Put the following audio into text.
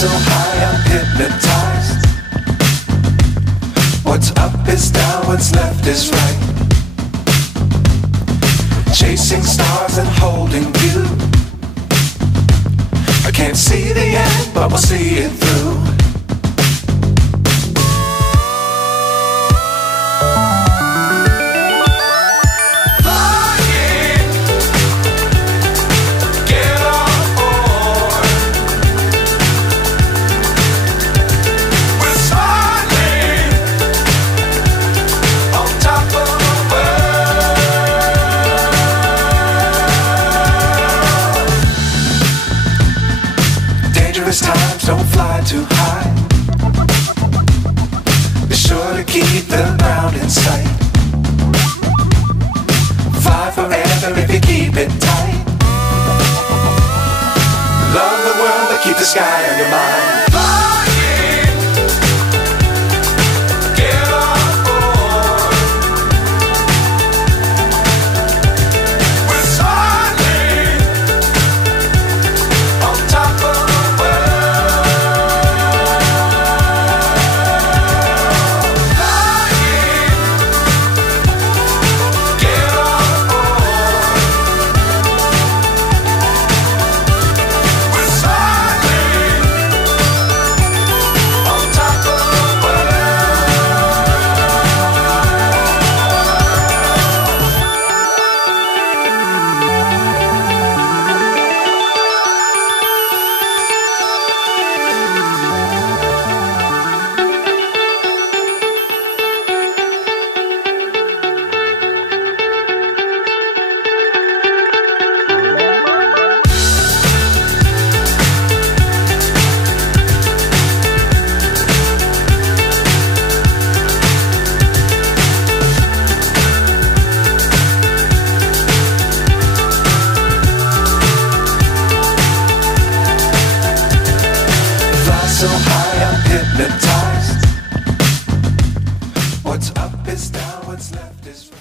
so high I'm hypnotized. What's up is down, what's left is right. Chasing stars and holding you. I can't see the end, but we'll see it through. Times don't fly too high. Be sure to keep the ground in sight. Fly forever if you keep it tight. Love the world but keep the sky on your mind. So high I'm hypnotized. What's up is down, what's left is right.